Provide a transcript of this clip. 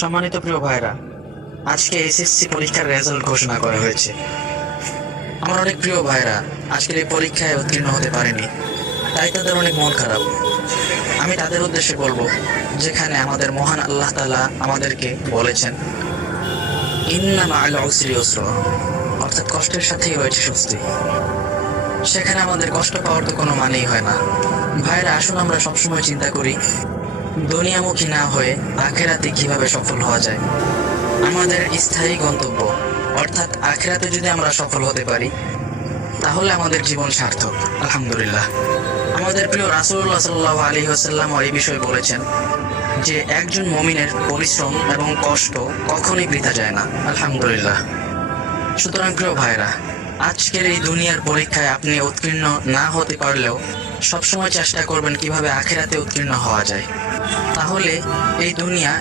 সম্মানিত প্রিয় ভাইরা, আজকে এসএসসি পরীক্ষার রেজাল্ট ঘোষণা করা হয়েছে। আমার অনেক প্রিয় ভাইরা আজকের এই পরীক্ষায় উত্তীর্ণ হতে পারেনি, তাই তাদের অনেক মন খারাপ। আমি তাদের উদ্দেশ্যে বলবো, যেখানে আমাদের মহান আল্লাহ তাআলা আমাদেরকে বলেছেন ইন্না মাআল উসরি ইউসরা, অর্থাৎ কষ্টের সাথেই রয়েছে স্বস্তি, সেখানে আমাদের কষ্ট পাওয়ার তো কোনো মানেই হয় না। ভাইরা, আসুন আমরা সবসময় চিন্তা করি দুনিয়ামুখী না হয়ে আখেরাতে কিভাবে সফল হওয়া যায়। আমাদের স্থায়ী গন্তব্য অর্থাৎ আখেরাতে যদি আমরা সফল হতে পারি, তাহলে আমাদের জীবন সার্থক। আলহামদুলিল্লাহ। আমাদের প্রিয় রাসূলুল্লাহ সাল্লাল্লাহু আলাইহি ওয়াসাল্লাম এই বিষয়ে বলেছেন যে একজন মুমিনের পরিশ্রম এবং কষ্ট কখনোই বৃথা যায় না। আলহামদুলিল্লাহ। সুতরাং প্রিয় ভাইরা, আজকের এই দুনিয়ার পরীক্ষায় আপনি উত্তীর্ণ না হতে পারলেও সবসময় চেষ্টা করবেন কিভাবে আখেরাতে উত্তীর্ণ হওয়া যায়। তাহলে এই দুনিয়া